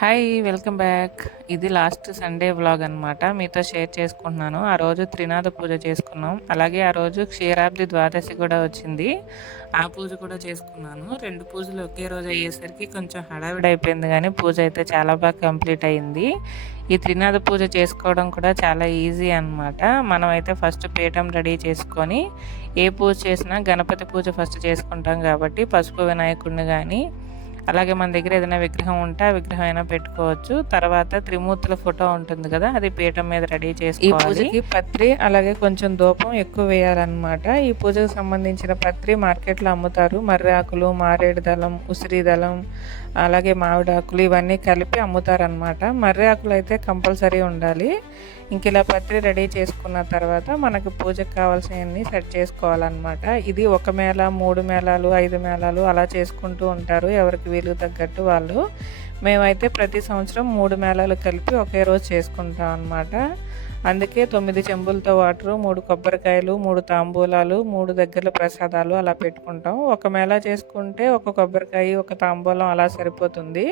Hi! Welcome back. ఇది last Sunday vlog అనమాట. మీతో షేర్ చేసుకుంటున్నాను. ఆ రోజు త్రినాథ పూజ చేసుకున్నాం. అలాగే ఆ రోజు క్షీరాబ్ది ద్వాదశి కూడా వచ్చింది. ఆ పూజ కూడా చేసుకున్నాను. 2 పూజలు ఒకే రోజు అయ్యేసరికి కొంచెం హడావిడి అయిపోయింది గానీ, పూజ అయితే చాలా బాగా కంప్లీట్ అయింది. ఈ త్రినాథ పూజ చేసుకోవడం కూడా చాలా ఈజీ అనమాట. మనమైతే ఫస్ట్ పీఠం రెడీ చేసుకొని, ఏ పూజ చేసినా గణపతి పూజ ఫస్ట్ చేసుకుంటాం కాబట్టి, పసుపు వినాయకుడిని గానీ అలాగే మన దగ్గర ఏదైనా విగ్రహం ఉంటే ఆ విగ్రహం అయినా పెట్టుకోవచ్చు. తర్వాత త్రిమూర్తుల ఫోటో ఉంటుంది కదా, అది పీఠం మీద రెడీ చేసుకోవాలి. ఈ పూజకి పత్రి అలాగే కొంచెం ధూపం ఎక్కువ వేయాలన్నమాట. ఈ పూజకు సంబంధించిన పత్రి మార్కెట్లో అమ్ముతారు. మర్రి ఆకులు, మారేడు దళం, ఉసిరి దళం, అలాగే మామిడాకులు ఇవన్నీ కలిపి అమ్ముతారనమాట. మర్రి ఆకులు అయితే కంపల్సరీ ఉండాలి. ఇంక ఇలా పత్రి రెడీ చేసుకున్న తర్వాత మనకు పూజకు కావాల్సినవన్నీ సెట్ చేసుకోవాలన్నమాట. ఇది 1 మేళ, 3 మేళాలు, 5 మేళాలు అలా చేసుకుంటూ ఉంటారు, ఎవరికి వీలు తగ్గట్టు వాళ్ళు. మేమైతే ప్రతి సంవత్సరం 3 మేళాలు కలిపి ఒకే రోజు చేసుకుంటాం అన్నమాట. అందుకే 9 చెంబులతో వాటరు, 3 కొబ్బరికాయలు, 3 తాంబూలాలు, 3 దగ్గరల ప్రసాదాలు అలా పెట్టుకుంటాం. ఒక మేళా చేసుకుంటే ఒక కొబ్బరికాయ, ఒక తాంబూలం అలా సరిపోతుంది.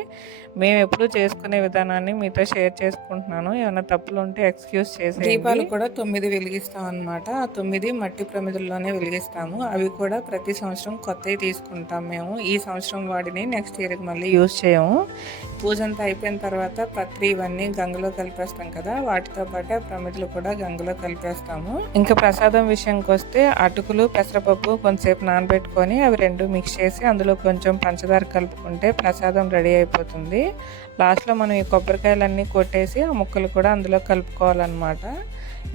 మేము ఎప్పుడు చేసుకునే విధానాన్ని మీతో షేర్ చేసుకుంటున్నాను. ఏమైనా తప్పులు ఉంటే ఎక్స్క్యూజ్ చేసేయండి. దీపాలు కూడా 9 వెలిగిస్తాం అనమాట. ఆ 9 మట్టి ప్రమిదల్లోనే వెలిగిస్తాము. అవి కూడా ప్రతి సంవత్సరం కొత్తవి తీసుకుంటాం మేము. ఈ సంవత్సరం వాడిని నెక్స్ట్ ఇయర్కి మళ్ళీ యూజ్ చేయము. పూజ అంతా అయిపోయిన తర్వాత పత్రి ఇవన్నీ గంగలో కలిపేస్తాం కదా, వాటితో పాటు ప్రమిదలు కూడా గంగలో కలిపేస్తాము. ఇంకా ప్రసాదం విషయానికి వస్తే అటుకులు, పెసరపప్పు కొంతసేపు నానబెట్టుకొని అవి 2 మిక్స్ చేసి అందులో కొంచెం పంచదార కలుపుకుంటే ప్రసాదం రెడీ అయిపోతుంది. లాస్ట్లో మనం ఈ కొబ్బరికాయలన్నీ కొట్టేసి ఆ ముక్కలు కూడా అందులో కలుపుకోవాలన్నమాట.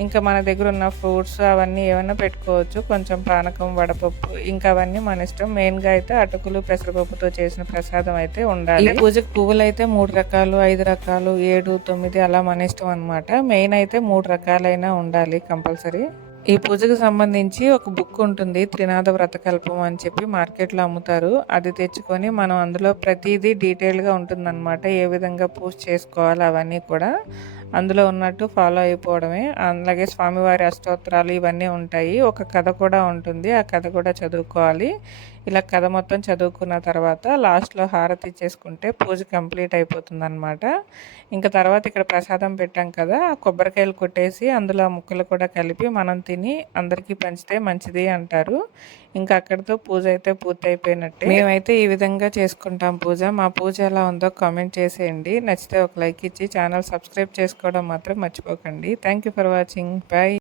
ఇంకా మన దగ్గర ఉన్న ఫ్రూట్స్ అవన్నీ ఏమైనా పెట్టుకోవచ్చు. కొంచెం పానకం, వడపప్పు, ఇంకా అవన్నీ మన ఇష్టం. మెయిన్గా అయితే అటుకులు, పెసరపప్పుతో చేసిన ప్రసాదం అయితే ఉండాలి. పూజకు పువ్వులు అయితే 3 రకాలు, 5 రకాలు, 7, 9 అలా మన ఇష్టం అనమాట. మెయిన్ అయితే 3 రకాలైనా ఉండాలి కంపల్సరీ. ఈ పూజకు సంబంధించి ఒక బుక్ ఉంటుంది, త్రినాథ వ్రతకల్పం అని చెప్పి మార్కెట్లో అమ్ముతారు. అది తెచ్చుకొని మనం అందులో ప్రతిదీ డీటెయిల్గా ఉంటుందన్నమాట. ఏ విధంగా పూజ చేసుకోవాలి అవన్నీ కూడా అందులో ఉన్నట్టు ఫాలో అయిపోవడమే. అలాగే స్వామివారి అష్టోత్తరాలు ఇవన్నీ ఉంటాయి. ఒక కథ కూడా ఉంటుంది, ఆ కథ కూడా చదువుకోవాలి. ఇలా కథ మొత్తం చదువుకున్న తర్వాత లాస్ట్లో హారతి ఇచ్చేసుకుంటే పూజ కంప్లీట్ అయిపోతుంది అనమాట. ఇంకా తర్వాత ఇక్కడ ప్రసాదం పెట్టాం కదా, ఆ కొబ్బరికాయలు కొట్టేసి అందులో ఆ ముక్కలు కూడా కలిపి మనం తిని అందరికీ పంచితే మంచిది అంటారు. ఇంకా అక్కడితో పూజ అయితే పూర్తయిపోయినట్టే. మేమైతే ఈ విధంగా చేసుకుంటాం పూజ. మా పూజ ఎలా ఉందో కామెంట్ చేసేయండి. నచ్చితే ఒక లైక్ ఇచ్చి ఛానల్ సబ్స్క్రైబ్ చేసుకోవడం మాత్రం మర్చిపోకండి. Thank you for watching. Bye.